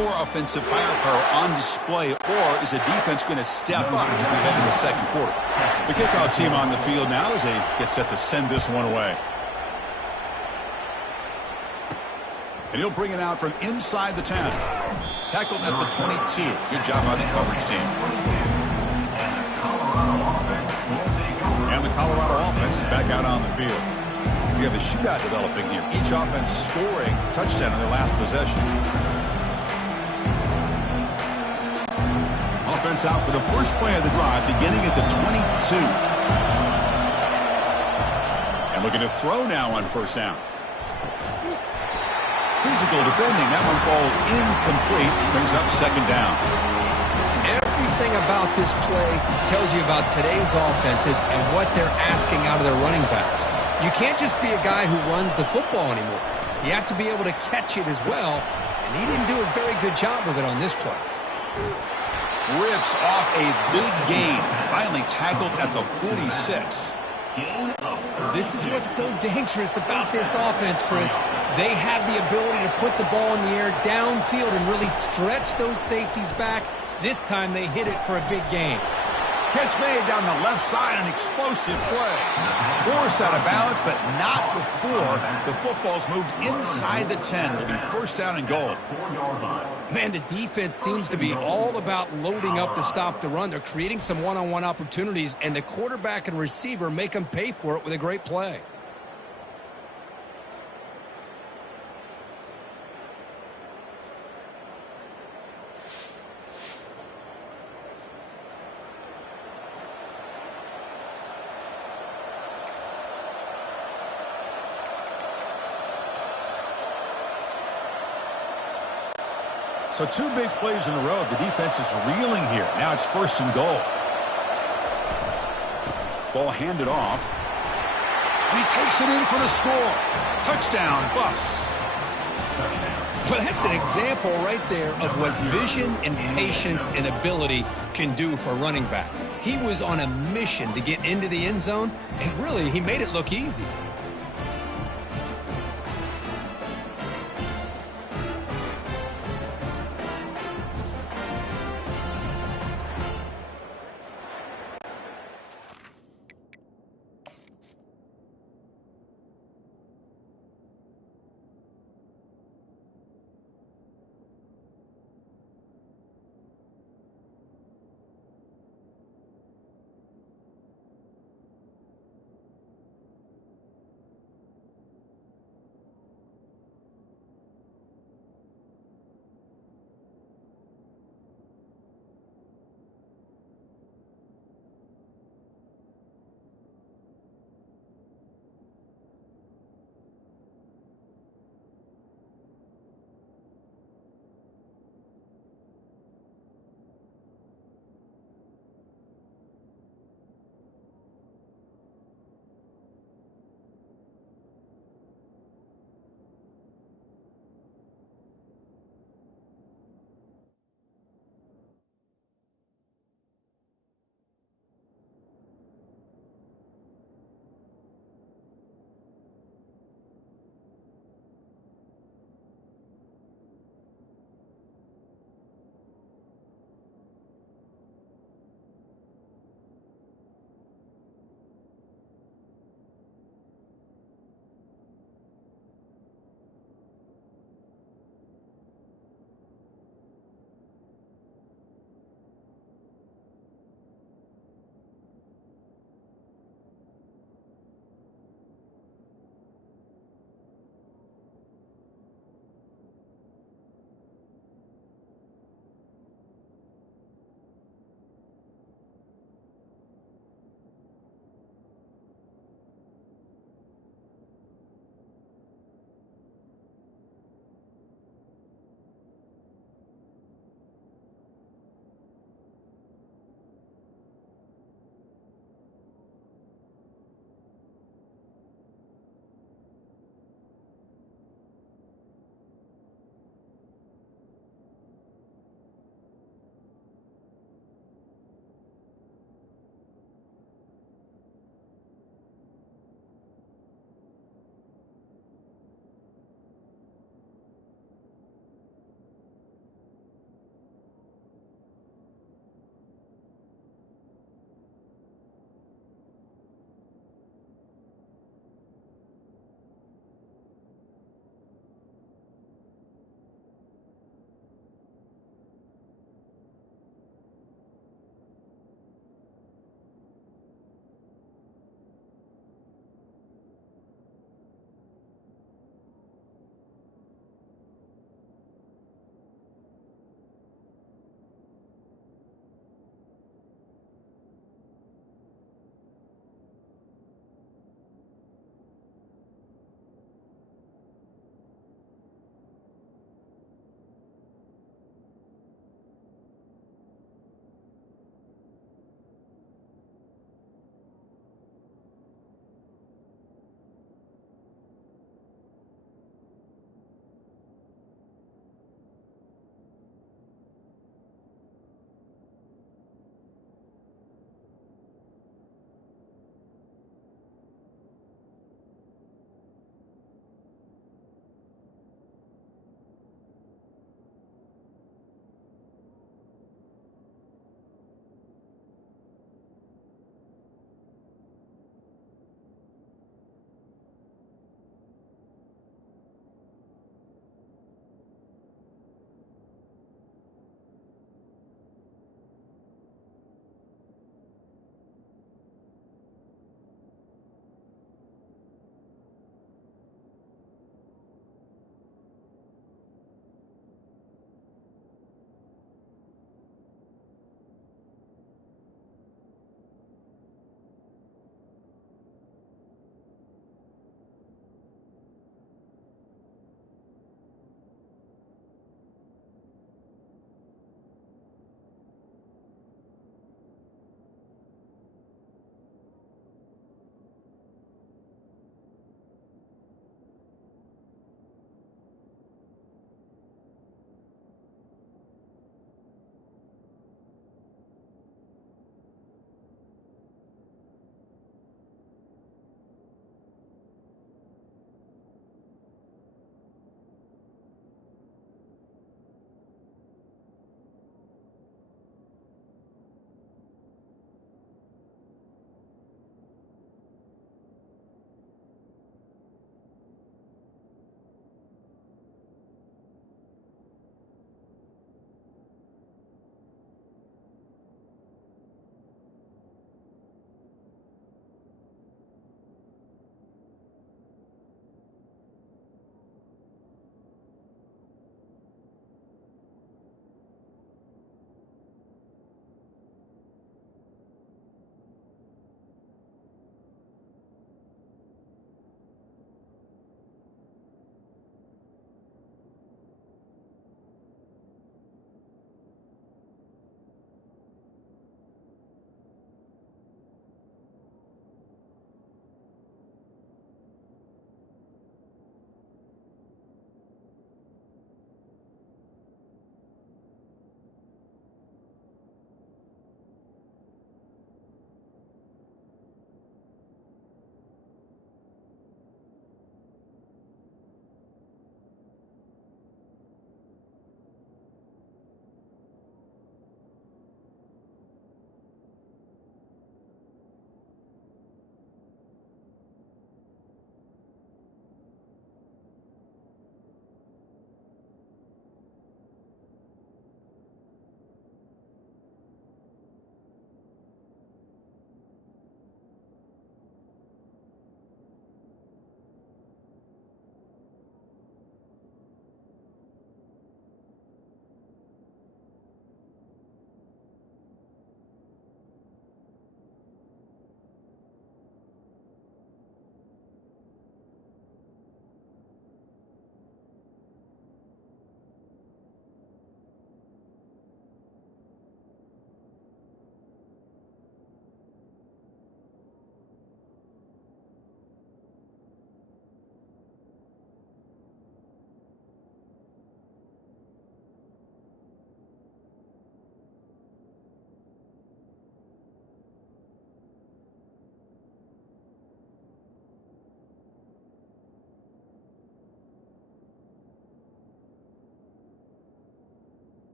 more offensive firepower on display, or is the defense going to step up as we head to the second quarter? The kickoff team on the field now as they get set to send this one away. And he'll bring it out from inside the 10. Tackled at the 22. Good job by the coverage team. And the Colorado offense is back out on the field. We have a shootout developing here. Each offense scoring a touchdown on their last possession. Offense out for the first play of the drive, beginning at the 22. And looking to throw now on first down. Physical defending. That one falls incomplete. Brings up second down. Everything about this play tells you about today's offenses and what they're asking out of their running backs. You can't just be a guy who runs the football anymore. You have to be able to catch it as well, and he didn't do a very good job of it on this play. Rips off a big gain. Finally tackled at the 46. This is what's so dangerous about this offense, Chris. They have the ability to put the ball in the air downfield and really stretch those safeties back. This time they hit it for a big gain. Catch made down the left side, an explosive play. Force out of bounds, but not before the football's moved inside the 10. It'll be first down and goal. Man, the defense seems to be all about loading up to stop the run. They're creating some one-on-one opportunities, and the quarterback and receiver make them pay for it with a great play. So two big plays in a row. The defense is reeling here. Now it's first and goal. Ball handed off. And he takes it in for the score. Touchdown, Buffs. Well, that's an example right there of what vision and patience and ability can do for a running back. He was on a mission to get into the end zone, and really, he made it look easy.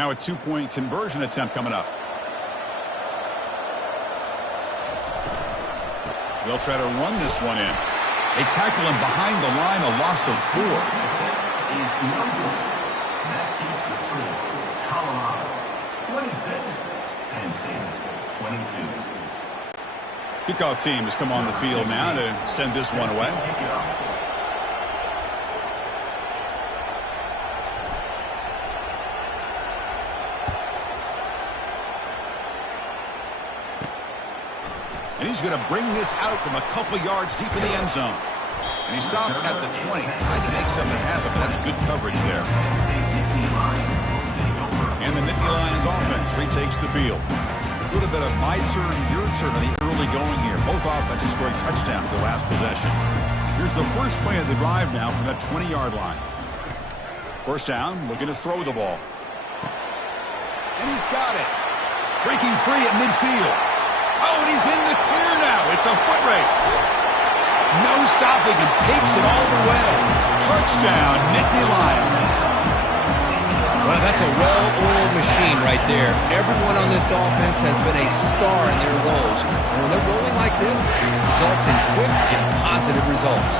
Now a two-point conversion attempt coming up. They'll try to run this one in. They tackle him behind the line, a loss of 4. That keeps the score. Colorado 26, Penn State 22. Kickoff team has come on the field now to send this one away. And he's going to bring this out from a couple yards deep in the end zone. And he stopped at the 20. Tried to make something happen, but that's good coverage there. And the Nittany Lions offense retakes the field. A little bit of my turn, your turn in the early going here. Both offenses scoring touchdowns their last possession. Here's the first play of the drive now from that 20-yard line. First down, looking to throw the ball. And he's got it. Breaking free at midfield. Oh, and he's in the clear now. It's a foot race. No stopping him. Takes it all the way. Touchdown, Nittany Lions. Well, that's a well-oiled machine right there. Everyone on this offense has been a star in their roles. And when they're rolling like this, results in quick and positive results.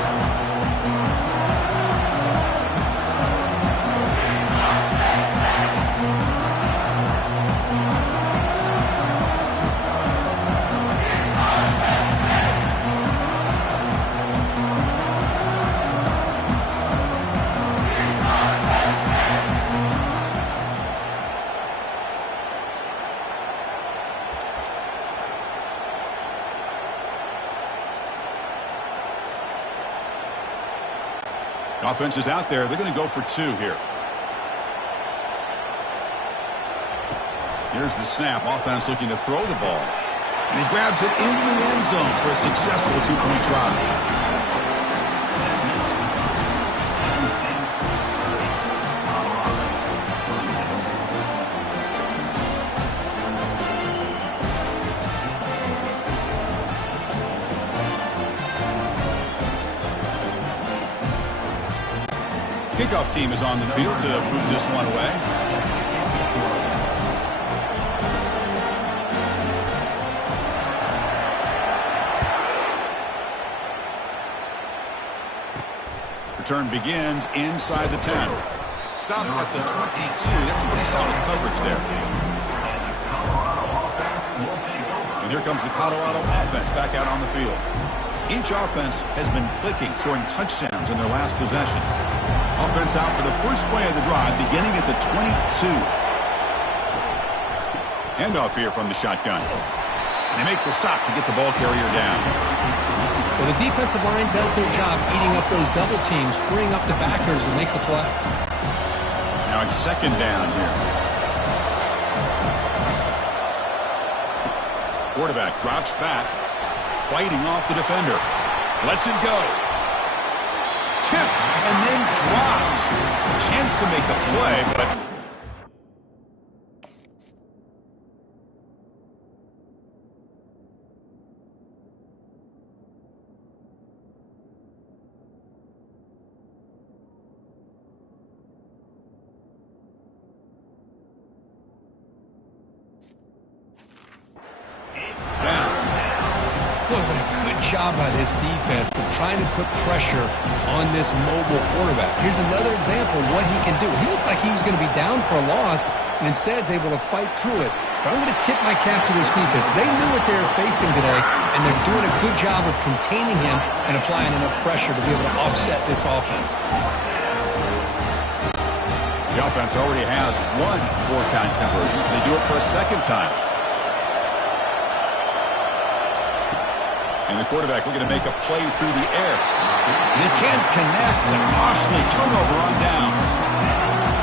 Offense is out there. They're going to go for 2 here. Here's the snap. Offense looking to throw the ball. And he grabs it in the end zone for a successful 2-point try. Kickoff team is on the field to move this one away. Return begins inside the 10. Stop at the 22. That's pretty solid coverage there. And here comes the Colorado offense back out on the field. Each offense has been clicking, scoring touchdowns in their last possessions. Offense out for the first play of the drive, beginning at the 22. Handoff here from the shotgun. And they make the stop to get the ball carrier down. Well, the defensive line does their job eating up those double teams, freeing up the backers to make the play. Now it's second down here. Quarterback drops back, fighting off the defender. Lets it go. Tipped and then drops. Chance to make a play, but job by this defense of trying to put pressure on this mobile quarterback. Here's another example of what he can do. He looked like he was going to be down for a loss, and instead is able to fight through it. But I'm going to tip my cap to this defense. They knew what they were facing today, and they're doing a good job of containing him and applying enough pressure to be able to offset this offense. The offense already has one four-count conversion. They do it for a second time. And the quarterback looking to make a play through the air. They can't connect. A costly turnover on downs.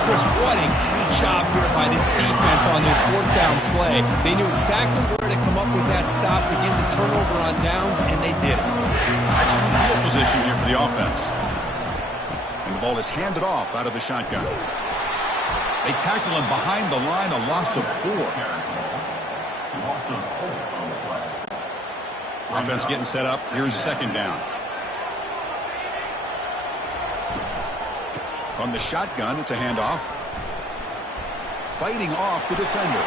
Chris, what a great job here by this defense on this fourth down play. They knew exactly where to come up with that stop to get the turnover on downs, and they did it. Excellent field position here for the offense. And the ball is handed off out of the shotgun. They tackle him behind the line, a loss of 4. Offense getting set up. Here's second down. From the shotgun, it's a handoff. fighting off the defender.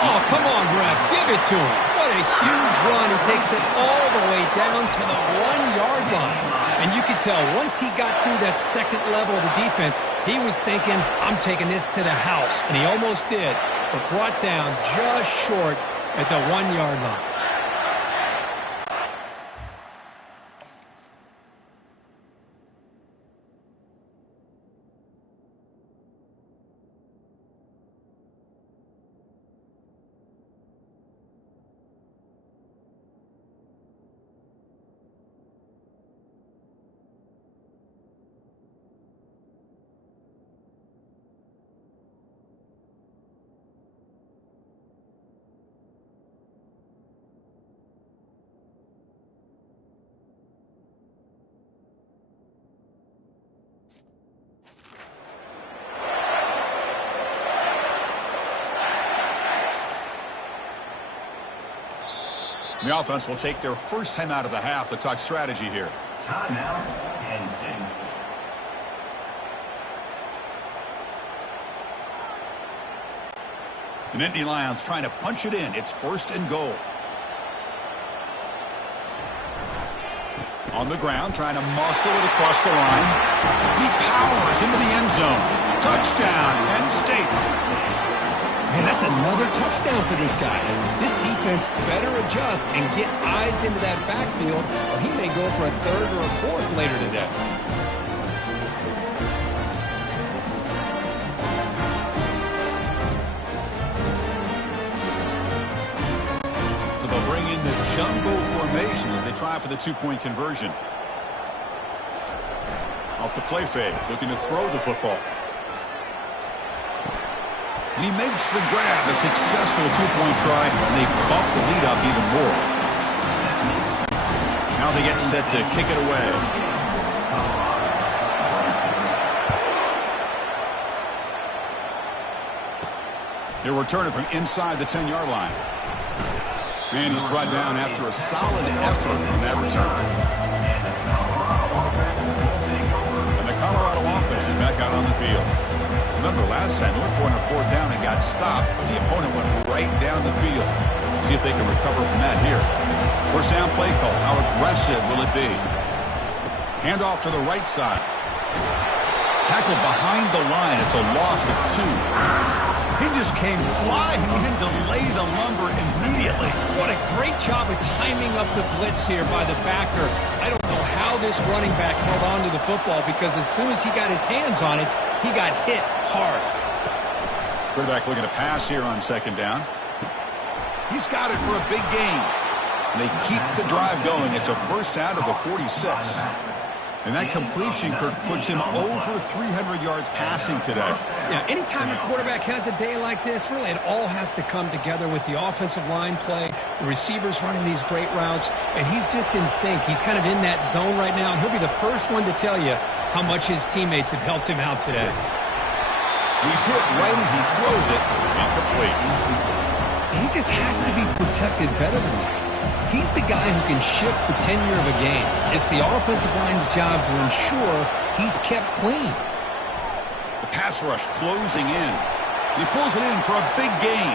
Oh, come on, ref. Give it to him. What a huge run. He takes it all the way down to the 1-yard line. And you could tell once he got through that second level of the defense, he was thinking, I'm taking this to the house. And he almost did, but brought down just short at the 1-yard line. The offense will take their first time out of the half to talk strategy here. Timeout, Penn State. The Nittany Lions trying to punch it in. It's 1st and goal. On the ground, trying to muscle it across the line. He powers into the end zone. Touchdown, Penn State. Man, that's another touchdown for this guy. This defense better adjust and get eyes into that backfield, or he may go for a 3rd or a 4th later today. So they'll bring in the jumbo formation as they try for the 2-point conversion. Off the play fake, looking to throw the football. And he makes the grab, a successful 2-point try, and they bump the lead up even more. Now they get set to kick it away. They'll return it from inside the 10-yard line. And he's brought down after a solid effort on that return. And the Colorado offense is back out on the field. Remember last time, they went for a 4th down and got stopped. The opponent went right down the field. See if they can recover from that here. 1st down play call. How aggressive will it be? Handoff to the right side. Tackle behind the line. It's a loss of 2. He just came flying in to lay the lumber immediately. What a great job of timing up the blitz here by the backer. I don't know how this running back held on to the football, because as soon as he got his hands on it, he got hit hard. Quarterback looking to pass here on 2nd down. He's got it for a big gain. And they keep the drive going. It's a 1st down to the 46. And that completion, Kirk, puts him over 300 yards passing today. Yeah, anytime a quarterback has a day like this, really it all has to come together with the offensive line play, the receivers running these great routes, and he's just in sync. He's kind of in that zone right now, and he'll be the first one to tell you how much his teammates have helped him out today. He's hit right as he throws it, incomplete. He just has to be protected better than that. He's the guy who can shift the tenure of a game. It's the offensive line's job to ensure he's kept clean. The pass rush closing in. He pulls it in for a big gain.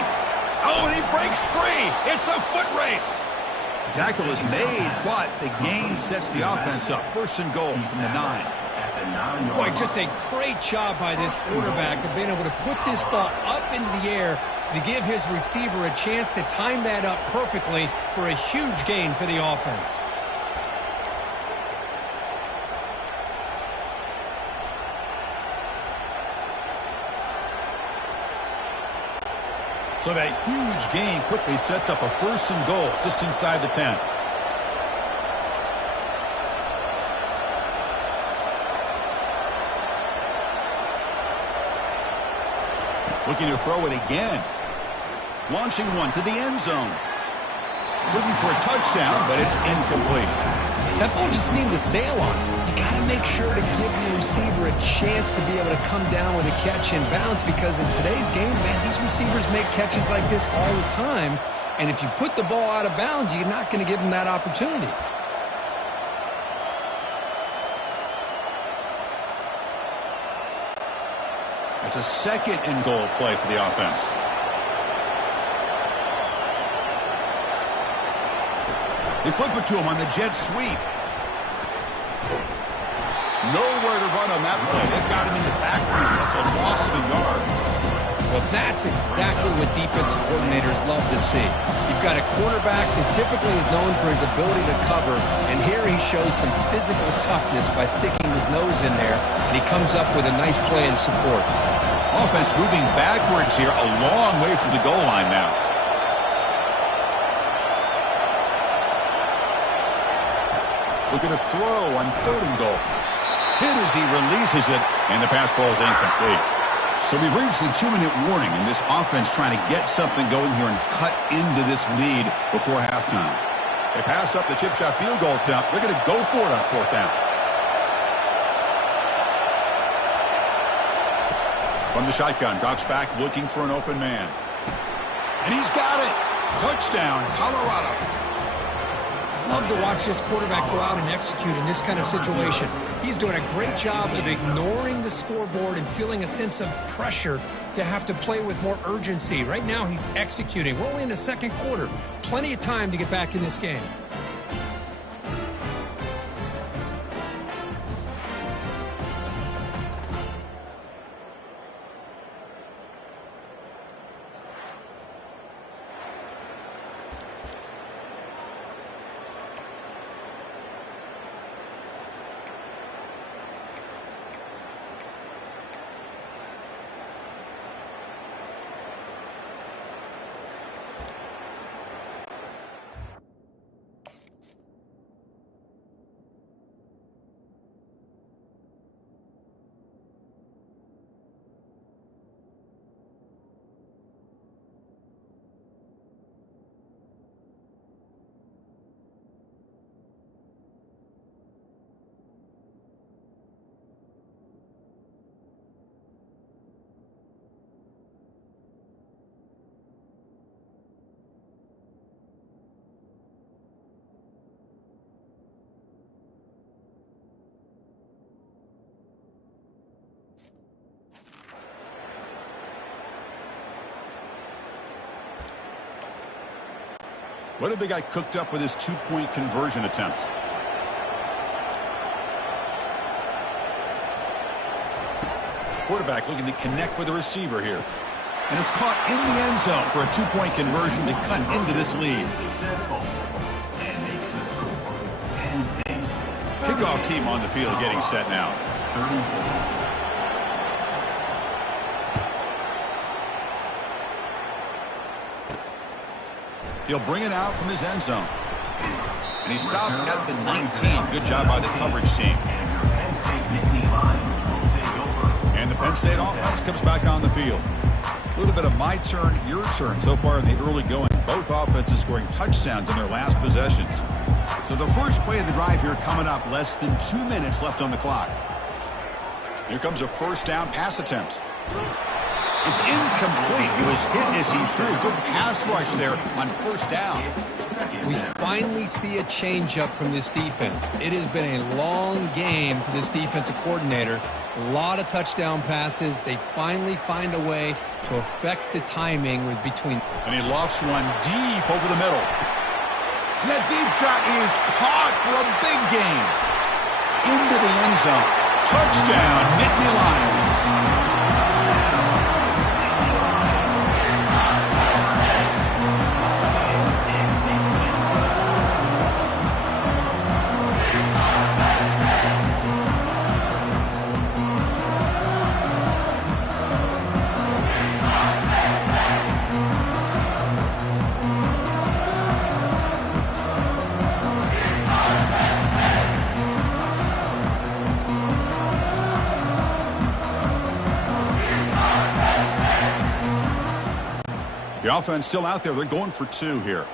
Oh, and he breaks free. It's a foot race. The tackle is made, but the gain sets the offense up. 1st and goal from the 9. Boy, just a great job by this quarterback of being able to put this ball up into the air to give his receiver a chance to time that up perfectly for a huge gain for the offense. So that huge gain quickly sets up a 1st and goal just inside the 10. Looking to throw it again. Launching one to the end zone. Looking for a touchdown, but it's incomplete. That ball just seemed to sail on him. You got to make sure to give your receiver a chance to be able to come down with a catch and bounce, because in today's game, man, these receivers make catches like this all the time. And if you put the ball out of bounds, you're not going to give them that opportunity. It's a second and goal play for the offense. They flip it to him on the jet sweep. Nowhere to run on that play. They've got him in the backfield. That's a loss of a yard. Well, that's exactly what defensive coordinators love to see. You've got a quarterback that typically is known for his ability to cover, and here he shows some physical toughness by sticking his nose in there, and he comes up with a nice play in support. Offense moving backwards here, a long way from the goal line now. Look at a throw on 3rd and goal. Hit as he releases it, and the pass ball is incomplete. So we've reached the 2-minute warning, and this offense trying to get something going here and cut into this lead before halftime. They pass up the chip shot field goal attempt. They're going to go for it on 4th down. From the shotgun, drops back looking for an open man. And he's got it. Touchdown, Colorado. Love to watch this quarterback go out and execute in this kind of situation. He's doing a great job of ignoring the scoreboard and feeling a sense of pressure to have to play with more urgency. Right now, he's executing. We're only in the 2nd quarter. Plenty of time to get back in this game. What have they got cooked up for this 2-point conversion attempt? Quarterback looking to connect with the receiver here. And it's caught in the end zone for a 2-point conversion to cut into this lead. Kickoff team on the field getting set now. He'll bring it out from his end zone. And he stopped at the 19. Good job by the coverage team. And the Penn State offense comes back on the field. A little bit of my turn, your turn so far in the early going. Both offenses scoring touchdowns in their last possessions. So the first play of the drive here coming up, less than 2 minutes left on the clock. Here comes a 1st down pass attempt. It's incomplete. He was hit as he threw. Good pass rush there on 1st down. We finally see a changeup from this defense. It has been a long game for this defensive coordinator. A lot of touchdown passes. They finally find a way to affect the timing between. And he lofts one deep over the middle. And that deep shot is caught for a big gain. Into the end zone. Touchdown, Nittany Lions. The offense still out there. They're going for 2 here.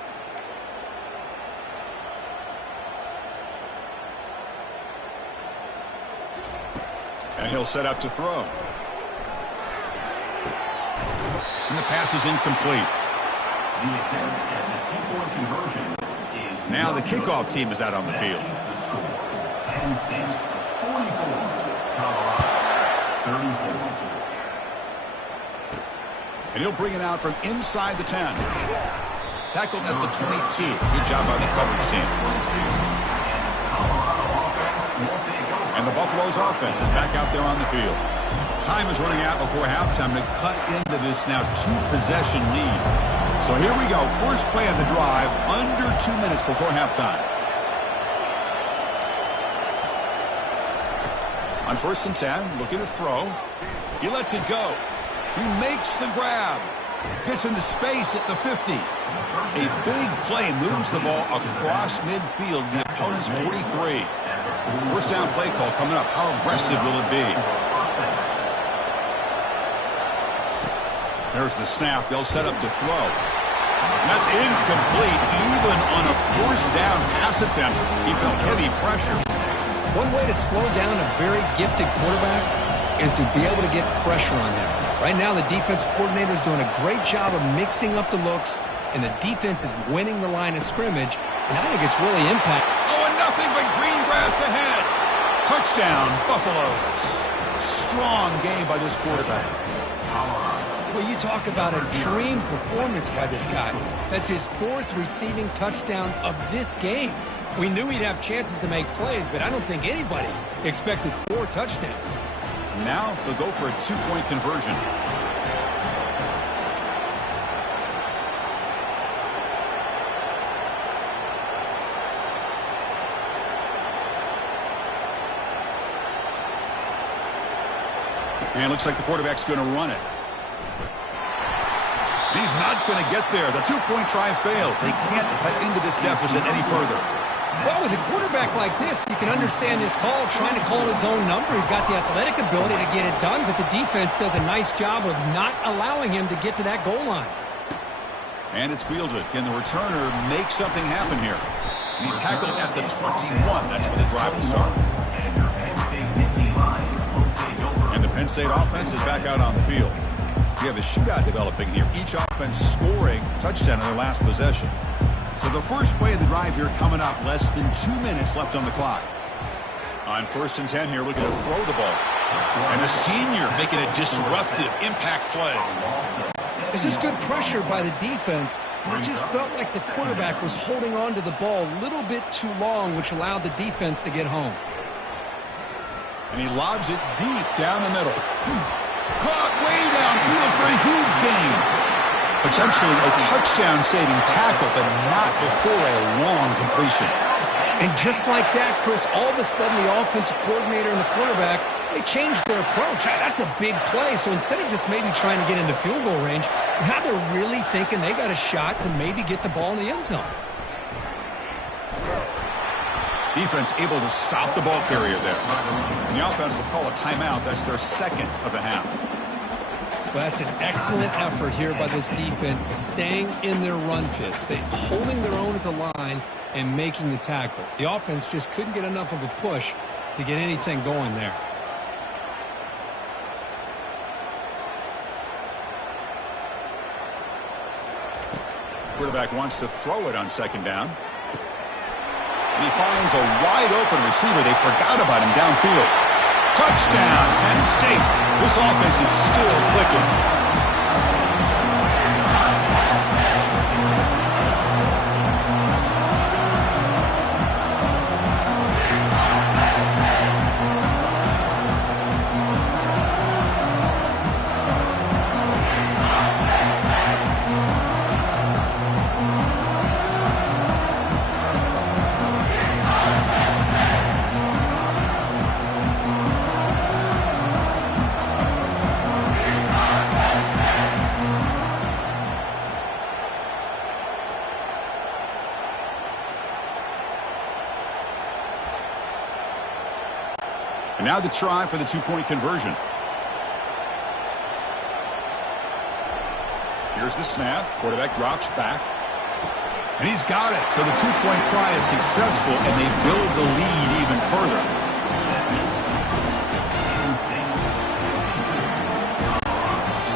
And he'll set up to throw. And the pass is incomplete. Now the kickoff team is out on the field. And he'll bring it out from inside the 10. Tackled at the 22. Good job by the coverage team. And the Buffalo's offense is back out there on the field. Time is running out before halftime to cut into this now 2-possession lead. So here we go. First play of the drive, under 2 minutes before halftime. On 1st and 10, looking to throw. He lets it go. He makes the grab. Gets into space at the 50. A big play moves the ball across midfield, the opponent's 43. First down play call coming up. How aggressive will it be? There's the snap. They'll set up to throw. And that's incomplete. Even on a first down pass attempt, he felt heavy pressure. One way to slow down a very gifted quarterback is to be able to get pressure on him. Right now, the defense coordinator is doing a great job of mixing up the looks, and the defense is winning the line of scrimmage, and I think it's really impacting. Oh, and nothing but green grass ahead. Touchdown, Buffaloes. Strong game by this quarterback. Well, you talk about a dream performance by this guy. That's his 4th receiving touchdown of this game. We knew he'd have chances to make plays, but I don't think anybody expected 4 touchdowns. Now they'll go for a 2-point conversion. And it looks like the quarterback's going to run it. He's not going to get there. The 2-point try fails. They can't cut into this deficit any further. Well, with a quarterback like this, you can understand his call, trying to call his own number. He's got the athletic ability to get it done, but the defense does a nice job of not allowing him to get to that goal line. And it's fielded. Can the returner make something happen here? And he's tackled at the 21. That's where the drive will start. And the Penn State offense is back out on the field. We have a shootout developing here. Each offense scoring touchdown in their last possession. So the first play of the drive here coming up. Less than 2 minutes left on the clock. On 1st and 10 here, looking to throw the ball. And the senior making a disruptive impact play. This is good pressure by the defense. It just felt like the quarterback was holding on to the ball a little bit too long, which allowed the defense to get home. And he lobs it deep down the middle. Caught way downfield for a huge gain. Potentially a touchdown-saving tackle, but not before a long completion. And just like that, Chris, all of a sudden the offensive coordinator and the quarterback, they changed their approach. That's a big play. So instead of just maybe trying to get into field goal range, now they're really thinking they got a shot to maybe get the ball in the end zone. Defense able to stop the ball carrier there. And the offense will call a timeout. That's their 2nd of the half. Well, that's an excellent effort here by this defense, staying in their run fits. They're holding their own at the line and making the tackle. The offense just couldn't get enough of a push to get anything going there. Quarterback wants to throw it on 2nd down. And he finds a wide-open receiver. They forgot about him downfield. Touchdown, Penn State. This offense is still clicking. And now the try for the 2-point conversion. Here's the snap. Quarterback drops back. And he's got it. So the 2-point try is successful, and they build the lead even further.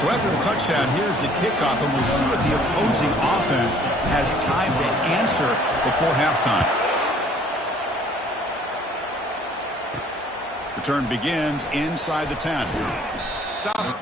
So after the touchdown, here's the kickoff, and we'll see if the opposing offense has time to answer before halftime. Return begins inside the 10. Stop.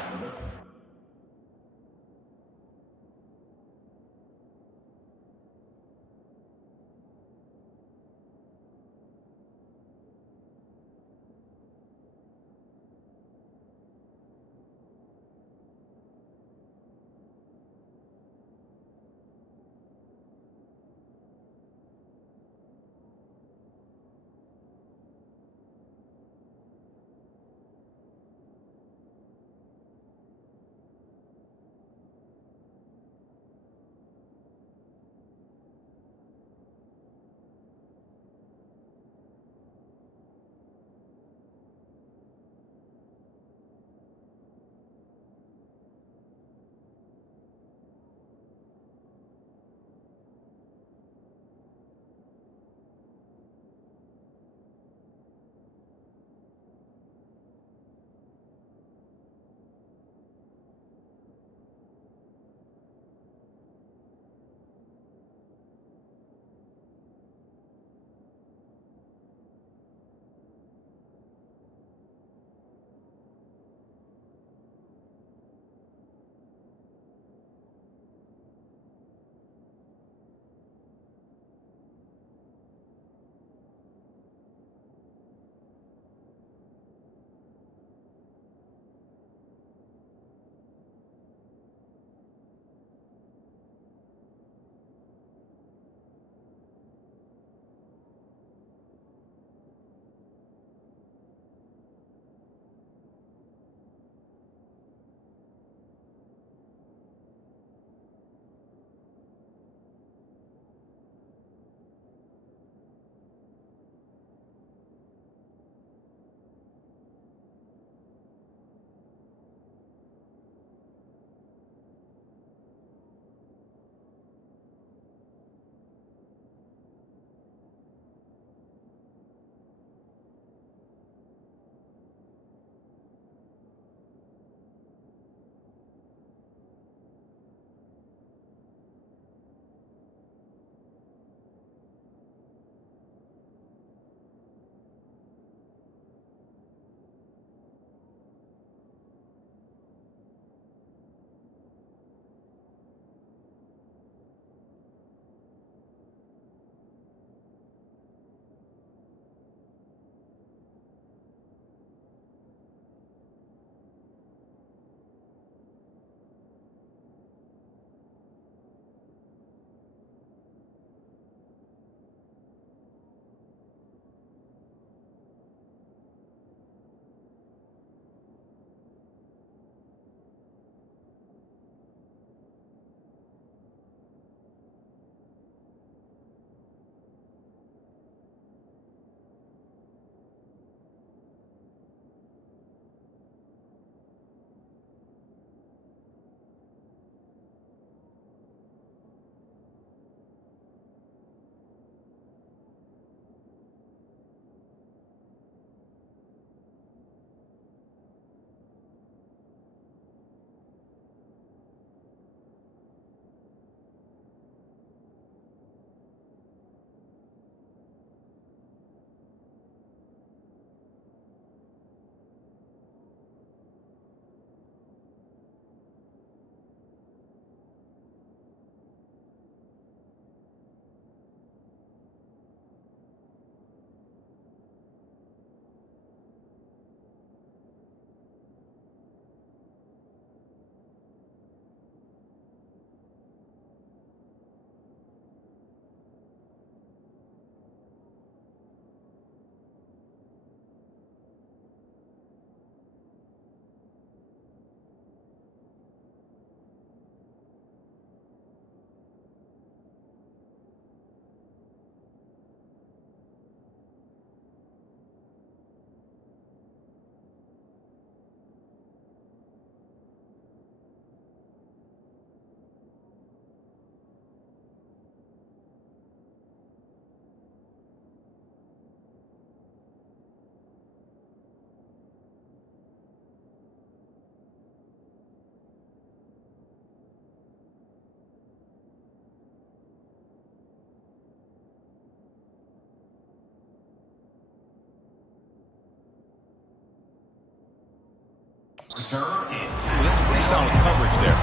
Return is Ooh, that's pretty solid coverage there.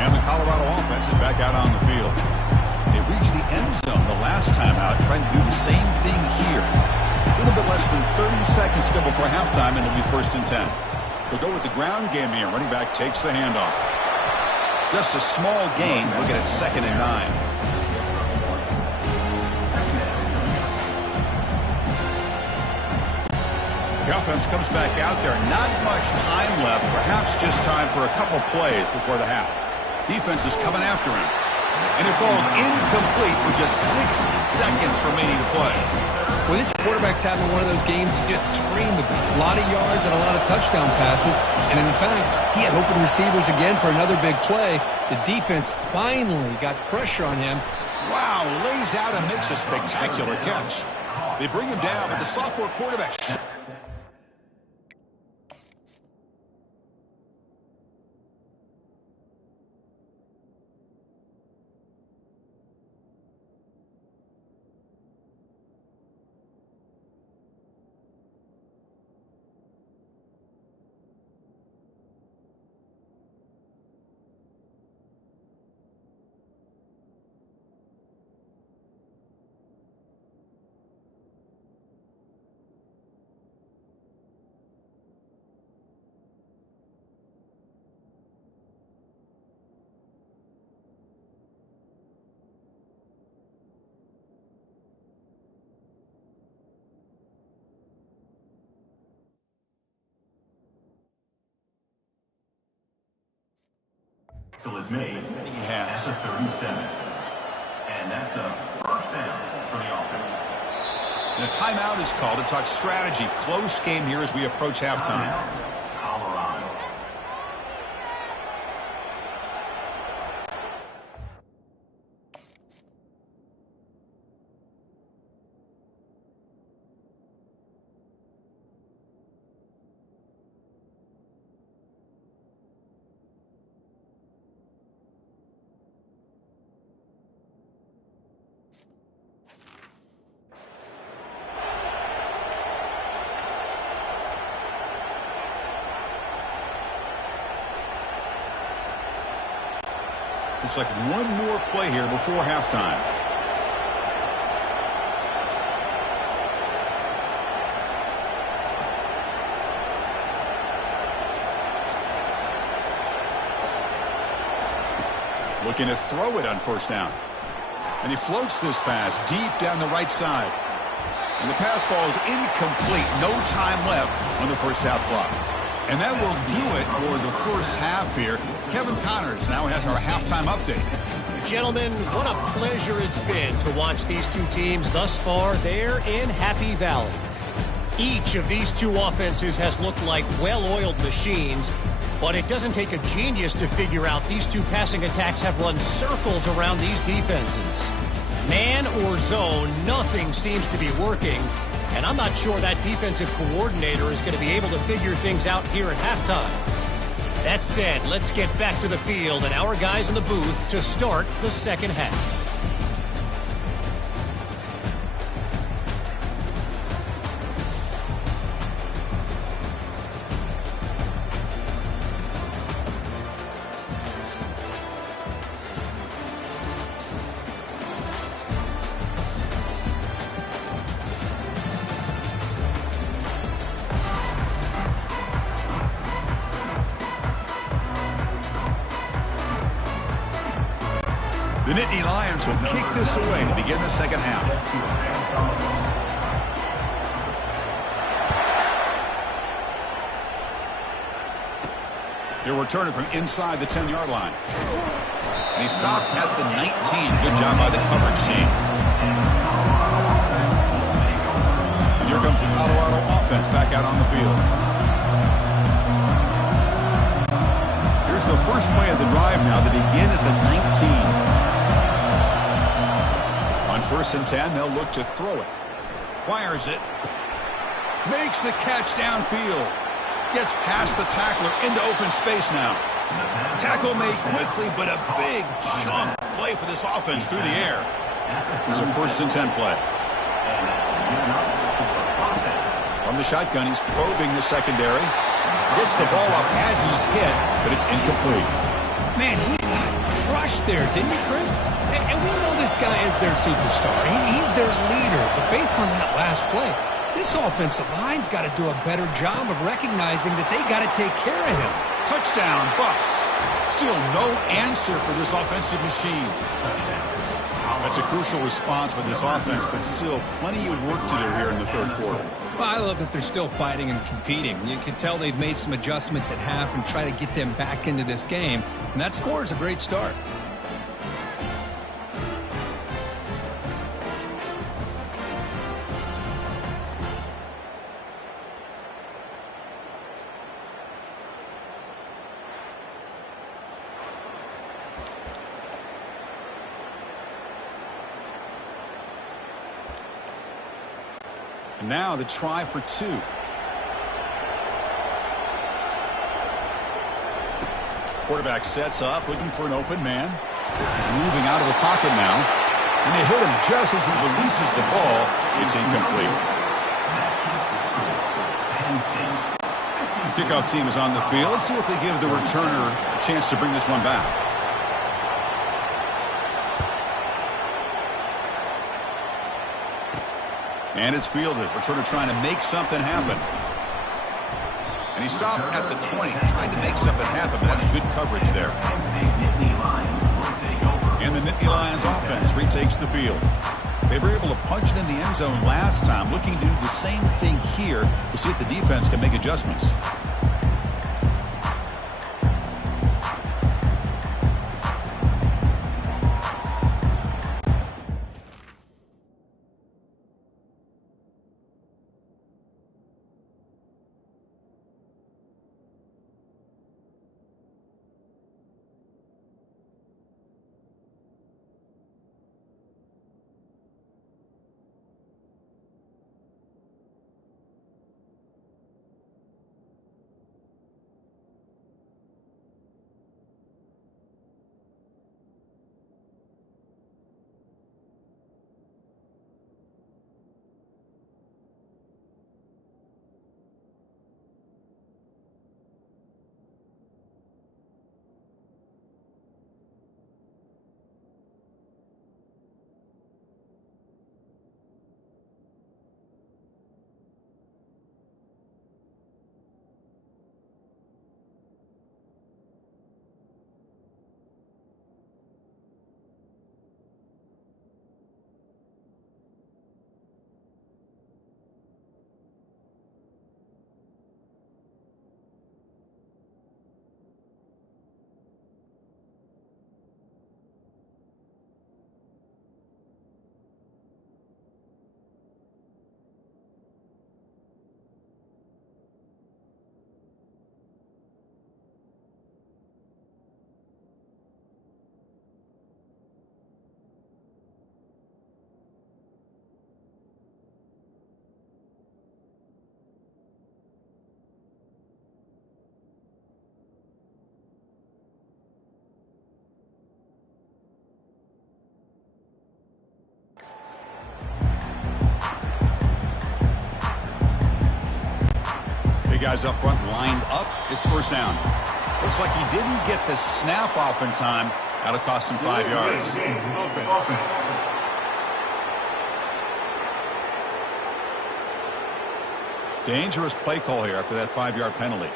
And the Colorado offense is back out on the field. They reached the end zone the last time out, trying to do the same thing here. A little bit less than 30 seconds to go before halftime, and it'll be 1st and 10. They'll go with the ground game here. Running back takes the handoff. Just a small gain. Look at it, 2nd and 9. The offense comes back out there. Not much time left. Perhaps just time for a couple plays before the half. Defense is coming after him. And it falls incomplete with just 6 seconds remaining to play. Well, this quarterback's having one of those games he just dreamed of a lot of yards and a lot of touchdown passes. And in fact, he had open receivers again for another big play. The defense finally got pressure on him. Wow, lays out and makes a spectacular catch. They bring him down, but the sophomore quarterback... is made. He has. That's a 37. And that's a 1st down for the offense. And a timeout is called to talk strategy. Close game here as we approach halftime. Colorado. Looks like one more play here before halftime. Looking to throw it on 1st down. And he floats this pass deep down the right side. And the pass falls incomplete. No time left on the 1st half clock. And that will do it for the 1st half here. Kevin Connors now has our halftime update. Gentlemen, what a pleasure it's been to watch these two teams thus far there in Happy Valley. Each of these two offenses has looked like well-oiled machines, but it doesn't take a genius to figure out these two passing attacks have run circles around these defenses. Man or zone, nothing seems to be working. And I'm not sure that defensive coordinator is going to be able to figure things out here at halftime. That said, let's get back to the field and our guys in the booth to start the 2nd half. The Nittany Lions will kick this away to begin the 2nd half. He'll return it from inside the 10-yard line. And he stopped at the 19. Good job by the coverage team. And here comes the Colorado offense back out on the field. Here's the first play of the drive now. They begin at the 19. On 1st and 10, they'll look to throw it. Fires it. Makes the catch downfield. Gets past the tackler into open space now. Tackle made quickly, but a big chunk play for this offense through the air. Here's a 1st and 10 play. From the shotgun, he's probing the secondary. Gets the ball off as he's hit, but it's incomplete. Man, he got crushed there, didn't he, Chris? And we know this guy is their superstar. He's their leader. But based on that last play, this offensive line's got to do a better job of recognizing that they got to take care of him. Touchdown, Buffs. Still no answer for this offensive machine. That's a crucial response by this offense, but still plenty of work to do here in the third quarter. Well, I love that they're still fighting and competing. You can tell they've made some adjustments at half and try to get them back into this game. And that score is a great start. And now the try for two. Quarterback sets up, looking for an open man. He's moving out of the pocket now. And they hit him just as he releases the ball. It's incomplete. Kickoff team is on the field. Let's see if they give the returner a chance to bring this one back. And it's fielded. Returner trying to make something happen. And he stopped at the 20, trying to make something happen. But that's good coverage there. And the Nittany Lions offense retakes the field. They were able to punch it in the end zone last time. Looking to do the same thing here. We'll see if the defense can make adjustments. Guys up front lined up. It's first down. Looks like he didn't get the snap off in time. That'll cost him 5 yards. Dangerous play call here after that 5-yard penalty.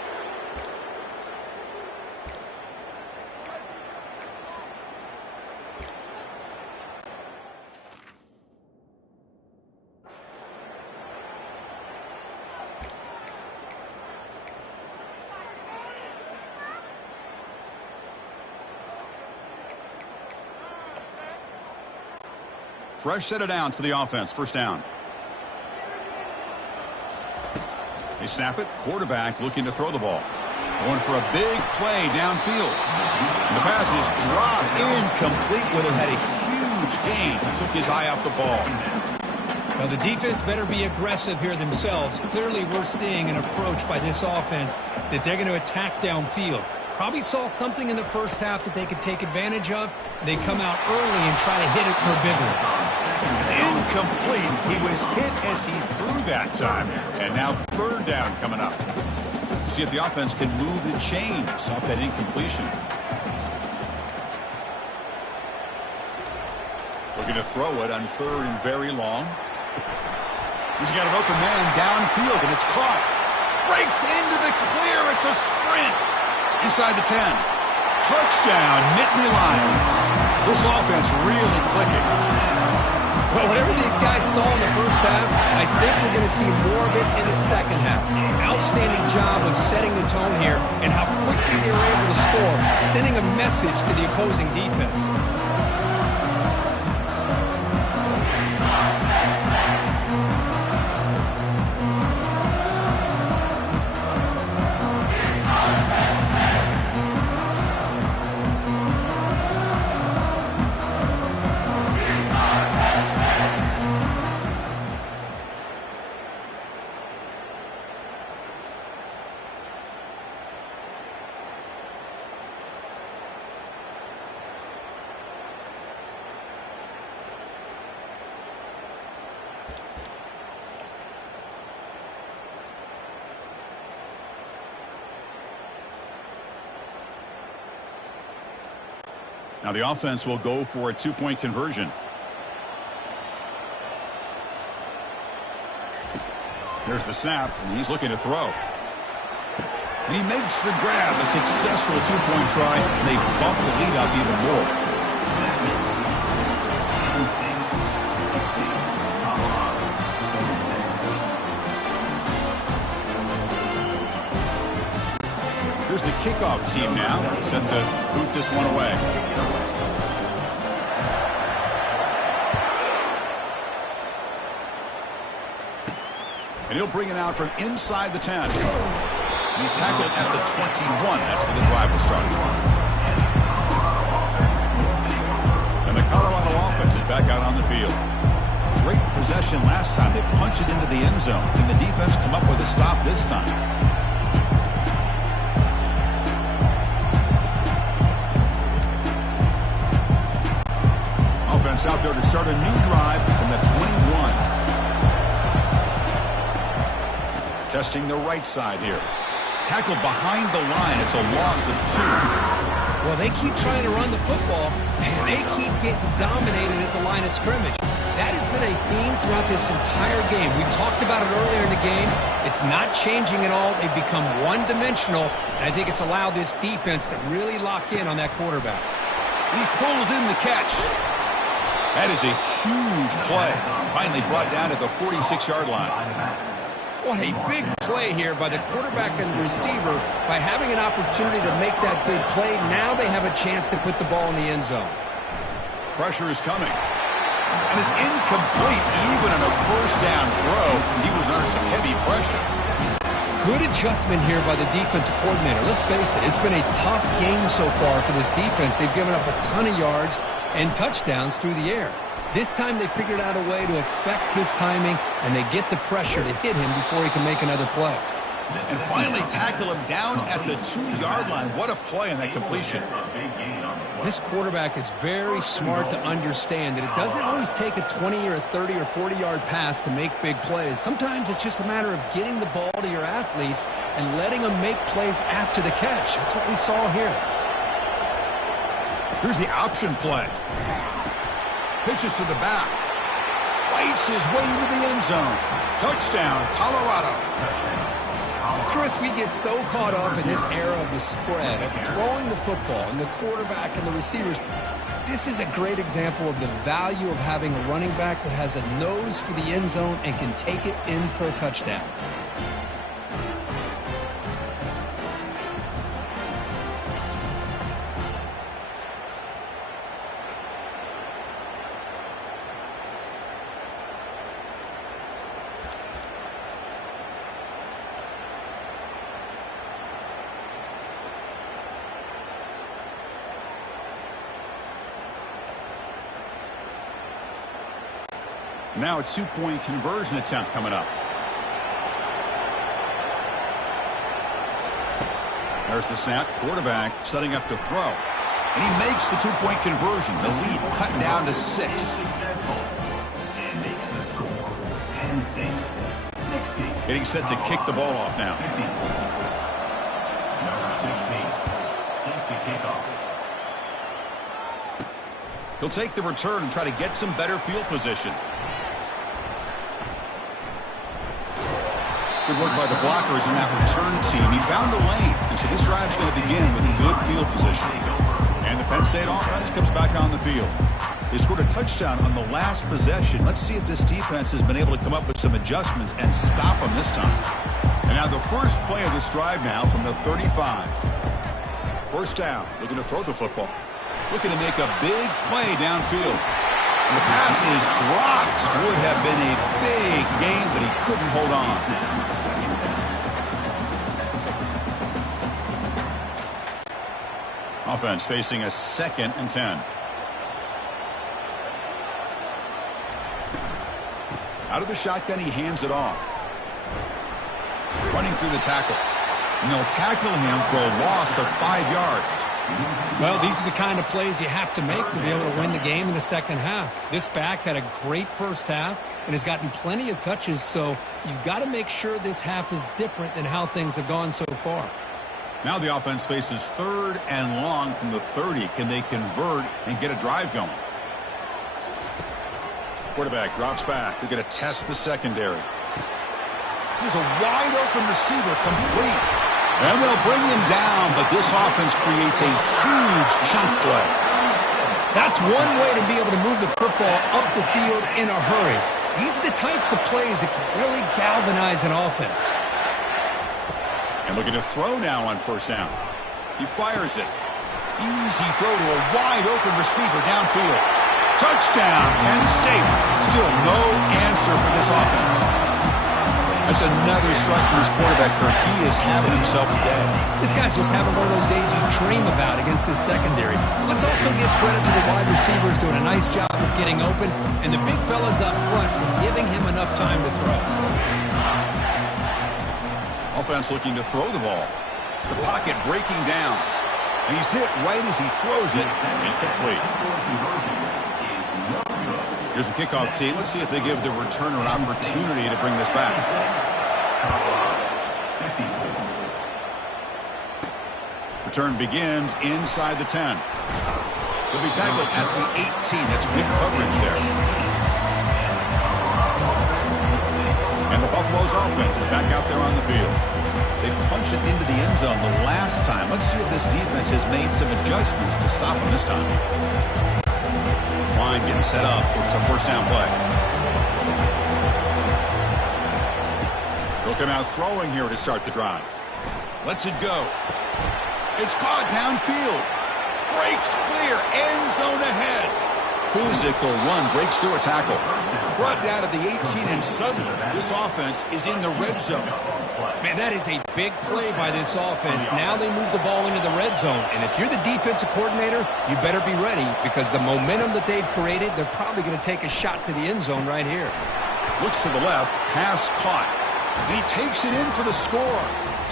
Fresh set of downs for the offense. First down. They snap it. Quarterback looking to throw the ball. Going for a big play downfield. And the pass is dropped incomplete. Whether had a huge gain. He took his eye off the ball. Well, the defense better be aggressive here themselves. Clearly, we're seeing an approach by this offense that they're going to attack downfield. Probably saw something in the first half that they could take advantage of. They come out early and try to hit it for a big one. It's incomplete. He was hit as he threw that time. And now third down coming up. See if the offense can move the chains off that incompletion. Looking to throw it on third and very long. He's got an open man downfield, and it's caught. Breaks into the clear. It's a sprint. Inside the 10. Touchdown, Nittany Lions. This offense really clicking. Well, whatever these guys saw in the first half, I think we're going to see more of it in the second half. Outstanding job of setting the tone here and how quickly they were able to score, sending a message to the opposing defense. Now the offense will go for a two-point conversion. There's the snap, and he's looking to throw. And he makes the grab, a successful two-point try, and they bump the lead up even more. Here's the kickoff team now, set to boot this one away. And he'll bring it out from inside the 10. He's tackled at the 21. That's where the drive will start. And the Colorado offense is back out on the field. Great possession last time. They punched it into the end zone. Can the defense come up with a stop this time? Offense out there to start a new drive from the 21. Testing the right side here. Tackle behind the line. It's a loss of 2. Well, they keep trying to run the football, and they keep getting dominated at the line of scrimmage. That has been a theme throughout this entire game. We've talked about it earlier in the game. It's not changing at all. They've become one-dimensional, and I think it's allowed this defense to really lock in on that quarterback. He pulls in the catch. That is a huge play. Finally brought down at the 46-yard line. What a big play here by the quarterback and the receiver by having an opportunity to make that big play. Now they have a chance to put the ball in the end zone. Pressure is coming. And it's incomplete. Even on a first down throw, he was under some heavy pressure. Good adjustment here by the defensive coordinator. Let's face it, it's been a tough game so far for this defense. They've given up a ton of yards and touchdowns through the air. This time they figured out a way to affect his timing, and they get the pressure to hit him before he can make another play. And finally tackle him down at the 2-yard line. What a play on that completion. This quarterback is very smart to understand that it doesn't always take a 20 or a 30 or 40-yard pass to make big plays. Sometimes it's just a matter of getting the ball to your athletes and letting them make plays after the catch. That's what we saw here. Here's the option play. Pitches to the back. Fights his way into the end zone. Touchdown, Colorado. Chris, we get so caught up in this era of the spread, of throwing the football, and the quarterback and the receivers. This is a great example of the value of having a running back that has a nose for the end zone and can take it in for a touchdown. Now a two-point conversion attempt coming up. There's the snap. Quarterback setting up to throw. And he makes the two-point conversion. The lead cut down to 6. Getting set to kick the ball off now. Number 16, set to kick off. He'll take the return and try to get some better field position. Good work by the blockers in that return team. He found a lane, and so this drive's going to begin with good field position. And the Penn State offense comes back on the field. They scored a touchdown on the last possession. Let's see if this defense has been able to come up with some adjustments and stop them this time. And now the first play of this drive now from the 35. First down, looking to throw the football. Looking to make a big play downfield. And the pass is dropped. Would have been a big gain, but he couldn't hold on. Offense facing a 2nd and 10. Out of the shotgun, he hands it off. Running through the tackle. And they'll tackle him for a loss of 5 yards. Well, these are the kind of plays you have to make to be able to win the game in the second half. This back had a great first half and has gotten plenty of touches, so you've got to make sure this half is different than how things have gone so far. Now the offense faces 3rd and long from the 30. Can they convert and get a drive going? Quarterback drops back. They're going to test the secondary. Here's a wide open receiver, complete. And they'll bring him down, but this offense creates a huge chunk play. That's one way to be able to move the football up the field in a hurry. These are the types of plays that can really galvanize an offense. And looking to throw now on first down. He fires it. Easy throw to a wide open receiver downfield. Touchdown, Penn State. Still no answer for this offense. That's another strike from this quarterback, Kirk. He is having himself a day. This guy's just having one of those days you dream about against this secondary. Let's also give credit to the wide receivers doing a nice job of getting open, and the big fellas up front for giving him enough time to throw. Offense looking to throw the ball. The pocket breaking down. And he's hit right as he throws it. Incomplete. Here's the kickoff team. Let's see if they give the returner an opportunity to bring this back. Return begins inside the 10. He'll be tackled at the 18. That's good coverage there. And the Buffalo's offense is back out there on the field. They punch it into the end zone the last time. Let's see if this defense has made some adjustments to stop them this time. This line getting set up. It's a first down play. They'll come out throwing here to start the drive. Lets it go. It's caught downfield. Breaks clear. End zone ahead. Physical run. Breaks through a tackle. Brought down at the 18, and suddenly this offense is in the red zone. Man, that is a big play by this offense. Now they move the ball into the red zone. And if you're the defensive coordinator, you better be ready because the momentum that they've created, they're probably going to take a shot to the end zone right here. Looks to the left. Pass caught. And he takes it in for the score.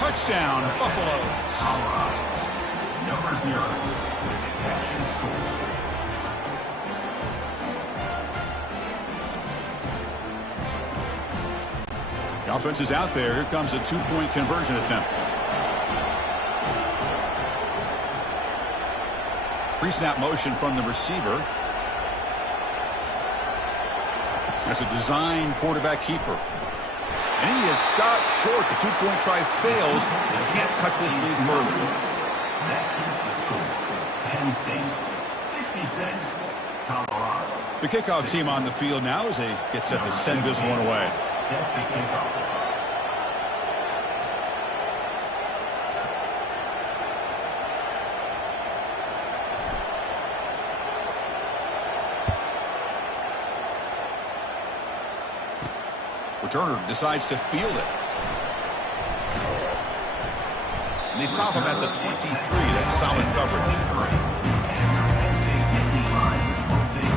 Touchdown, Buffalo. Number 0 with the catch and score. The offense is out there. Here comes a 2-point conversion attempt. Pre-snap motion from the receiver. That's a design quarterback keeper. And he is stopped short. The 2-point try fails. They can't cut this lead further. That keeps the score. Penn State 66, Colorado. The kickoff team on the field now as they get set to send this one away. Set to kick off. Returner decides to field it. And they stop him at the 23. That's solid coverage.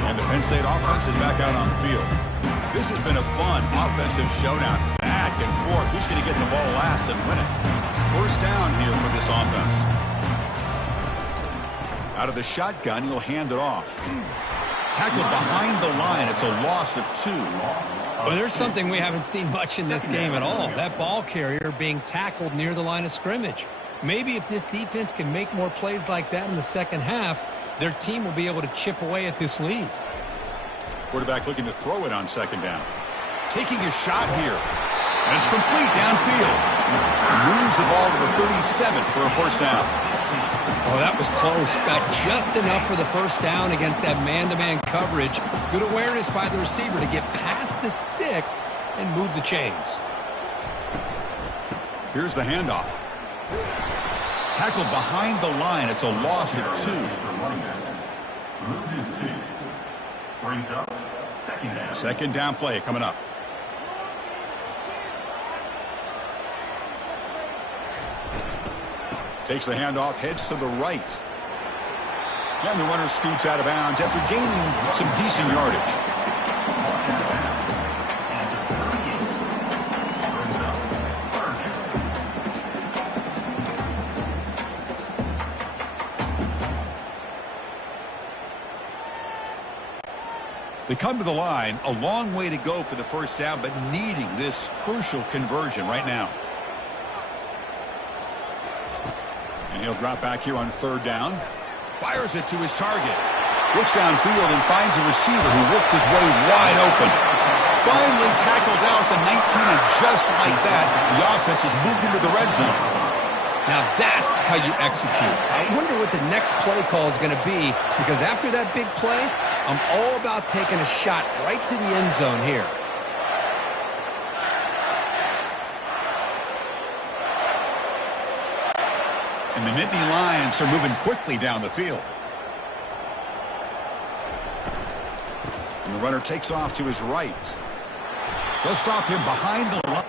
And the Penn State offense is back out on the field. This has been a fun offensive showdown. Back and forth. Who's going to get the ball last and win it? First down here for this offense. Out of the shotgun, he'll hand it off. Tackled behind the line. It's a loss of 2. Well, there's something we haven't seen much in this game at all. That ball carrier being tackled near the line of scrimmage. Maybe if this defense can make more plays like that in the second half, their team will be able to chip away at this lead. Quarterback looking to throw it on second down. Taking a shot here. And it's complete downfield. Moves the ball to the 37 for a first down. Oh, that was close. Got just enough for the first down against that man-to-man coverage. Good awareness by the receiver to get past the sticks and move the chains. Here's the handoff. Tackled behind the line. It's a loss of 2. Loses 2. Brings up second down. Second down play coming up. Takes the handoff, heads to the right. And the runner scoots out of bounds after gaining some decent yardage. They come to the line, a long way to go for the first down, but needing this crucial conversion right now. And he'll drop back here on third down. Fires it to his target. Looks downfield and finds a receiver who worked his way wide open. Finally tackled down at the 19, and just like that, the offense has moved into the red zone. Now that's how you execute. I wonder what the next play call is going to be, because after that big play, I'm all about taking a shot right to the end zone here. And the Nittany Lions are moving quickly down the field. And the runner takes off to his right. They'll stop him behind the line.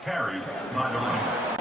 Carried by the running back.